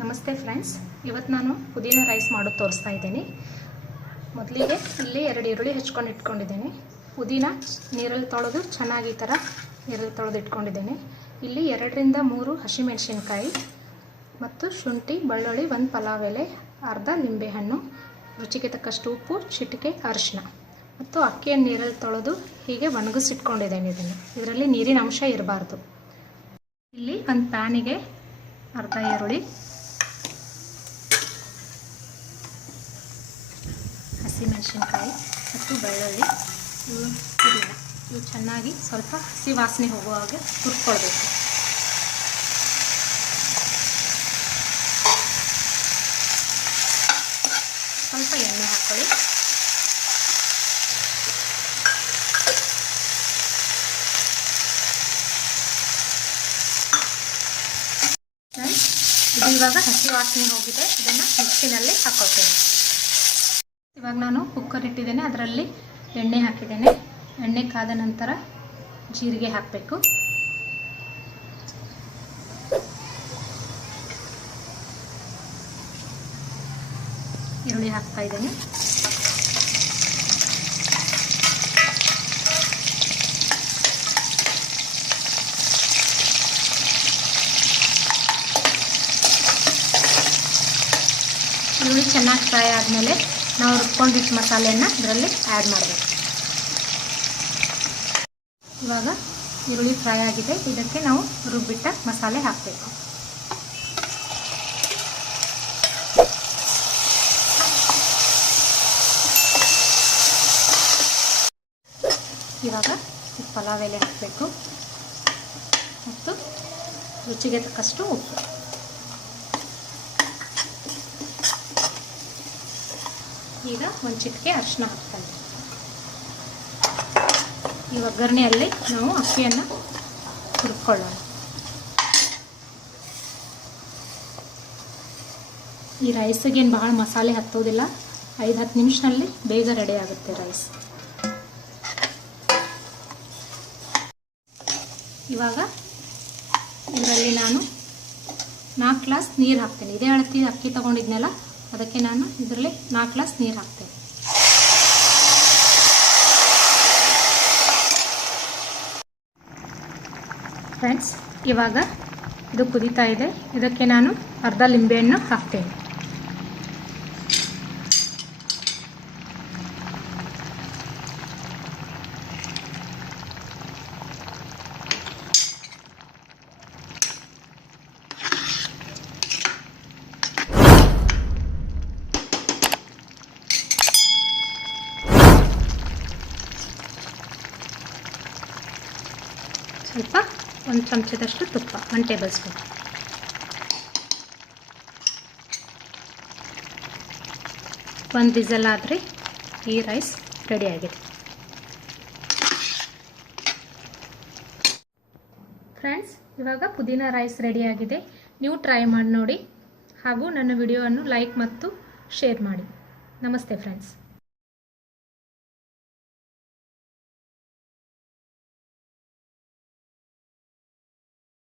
ನಮಸ್ತೆ ಫ್ರೆಂಡ್ಸ್, ಇವತ್ತು ನಾನು ಪುದೀನ ರೈಸ್ ಮಾಡೋದು ತೋರಿಸ್ತಾ ಇದ್ದೀನಿ. ಮೊದಲಿಗೆ ಇಲ್ಲಿ 2 ಈರುಳ್ಳಿ ಹೆಚ್ಚಿಕೊಂಡು ಇಟ್ಕೊಂಡಿದ್ದೀನಿ. ಪುದೀನ ನೀರಲ್ಲಿ ತೊಳೆದು ಚೆನ್ನಾಗಿ ಈ ಥರ ನೀರಲ್ಲಿ ತೊಳೆದು ಇಟ್ಕೊಂಡಿದ್ದೀನಿ. ಇಲ್ಲಿ 2 ರಿಂದ 3 ಹಸಿಮೆಣಸಿನಕಾಯಿ ಮತ್ತು ಶುಂಠಿ, ಬೆಳ್ಳುಳ್ಳಿ, 1 ಪಲಾವ್ ಎಲೆ, ಅರ್ಧ ನಿಂಬೆಹಣ್ಣು, ರುಚಿಗೆ ತಕ್ಕಷ್ಟು ಉಪ್ಪು, ಚಿಟಿಕೆ ಅರಿಶಿನ ಮತ್ತು ಅಕ್ಕಿಯನ್ನು ನೀರಲ್ಲಿ ತೊಳೆದು ಹೀಗೆ ಒಣಗಿಸಿಟ್ಕೊಂಡಿದ್ದೇನೆ. ಇದರಲ್ಲಿ ನೀರಿನ ಅಂಶ ಇರಬಾರ್ದು. ಇಲ್ಲಿ ಒಂದು ಪ್ಯಾನಿಗೆ ಅರ್ಧ ಈರುಳ್ಳಿ, ಹಸಿಮೆಣಸಿನಕಾಯಿ ಮತ್ತು ಬೆಳ್ಳುಳ್ಳಿ, ಇವು ಚೆನ್ನಾಗಿ ಸ್ವಲ್ಪ ಹಸಿ ವಾಸನೆ ಹೋಗುವ ಹಾಗೆ ಹುರ್ಕೊಳ್ಬೇಕು. ಸ್ವಲ್ಪ ಎಣ್ಣೆ ಹಾಕ್ಕೊಳ್ಳಿ. ಇದು ಇವಾಗ ಹಸಿ ವಾಸನೆ ಹೋಗಿದೆ. ಇದನ್ನು ಮಿಕ್ಸಿನಲ್ಲಿ ಹಾಕೊಳ್ತೇನೆ. ಇವಾಗ ನಾನು ಕುಕ್ಕರ್ ಇಟ್ಟಿದ್ದೇನೆ, ಅದರಲ್ಲಿ ಎಣ್ಣೆ ಹಾಕಿದ್ದೇನೆ. ಎಣ್ಣೆ ಕಾದ ನಂತರ ಜೀರಿಗೆ ಹಾಕಬೇಕು. ಈರುಳ್ಳಿ ಹಾಕ್ತಾ ಇದ್ದೇನೆ. ಈರುಳ್ಳಿ ಚೆನ್ನಾಗಿ ಫ್ರೈ ಆದಮೇಲೆ ನಾವು ರುಬ್ಕೊಂಡಿಟ್ಟು ಮಸಾಲೆಯನ್ನು ಇದರಲ್ಲಿ ಆ್ಯಡ್ ಮಾಡಬೇಕು. ಇವಾಗ ಈರುಳ್ಳಿ ಫ್ರೈ ಆಗಿದೆ. ಇದಕ್ಕೆ ನಾವು ರುಬ್ಬಿಟ್ಟ ಮಸಾಲೆ ಹಾಕಬೇಕು. ಇವಾಗ ಪಲಾವ್ ಎಲೆ ಹಾಕಬೇಕು ಮತ್ತು ರುಚಿಗೆ ತಕ್ಕಷ್ಟು ಉಪ್ಪು. ಈಗ ಒಂದು ಚಿಟಿಕೆ ಅರಿಶಿನ ಹಾಕ್ತಾ ಇದ್ದೀವಿ. ಈ ಒಗ್ಗರಣೆಯಲ್ಲಿ ನಾವು ಅಕ್ಕಿಯನ್ನು ಹುರ್ಕೊಳ್ಳೋಣ. ಈ ರೈಸಿಗೇನು ಬಹಳ ಮಸಾಲೆ ಹತ್ತೋದಿಲ್ಲ. 5-10 ನಿಮಿಷದಲ್ಲಿ ಬೇಗ ರೆಡಿ ಆಗುತ್ತೆ ರೈಸ್. ಇವಾಗ ಇದರಲ್ಲಿ ನಾನು 4 ಗ್ಲಾಸ್ ನೀರು ಹಾಕ್ತೇನೆ. ಇದೇ ಅಳತಿ ಅಕ್ಕಿ ತೊಗೊಂಡಿದ್ನಲ್ಲ, ಅದಕ್ಕೆ ನಾನು ಇದರಲ್ಲಿ 4 ಗ್ಲಾಸ್ ನೀರು ಹಾಕ್ತೇನೆ. ಫ್ರೆಂಡ್ಸ್, ಇವಾಗ ಇದು ಕುದೀತಾ ಇದೆ. ಇದಕ್ಕೆ ನಾನು ಅರ್ಧ ಲಿಂಬೆಹಣ್ಣು ಹಾಕ್ತೇನೆ. ಸ್ವಲ್ಪ 1 ಚಮಚದಷ್ಟು ತುಪ್ಪ, 1 ಟೇಬಲ್ ಸ್ಪೂನ್. ಒಂದು ವಿಸಲ್ ಆದರೆ ಈ ರೈಸ್ ರೆಡಿಯಾಗಿದೆ. ಫ್ರೆಂಡ್ಸ್, ಇವಾಗ ಪುದೀನ ರೈಸ್ ರೆಡಿಯಾಗಿದೆ. ನೀವು ಟ್ರೈ ಮಾಡಿ ನೋಡಿ ಹಾಗೂ ನನ್ನ ವಿಡಿಯೋವನ್ನು ಲೈಕ್ ಮತ್ತು ಶೇರ್ ಮಾಡಿ. ನಮಸ್ತೆ ಫ್ರೆಂಡ್ಸ್.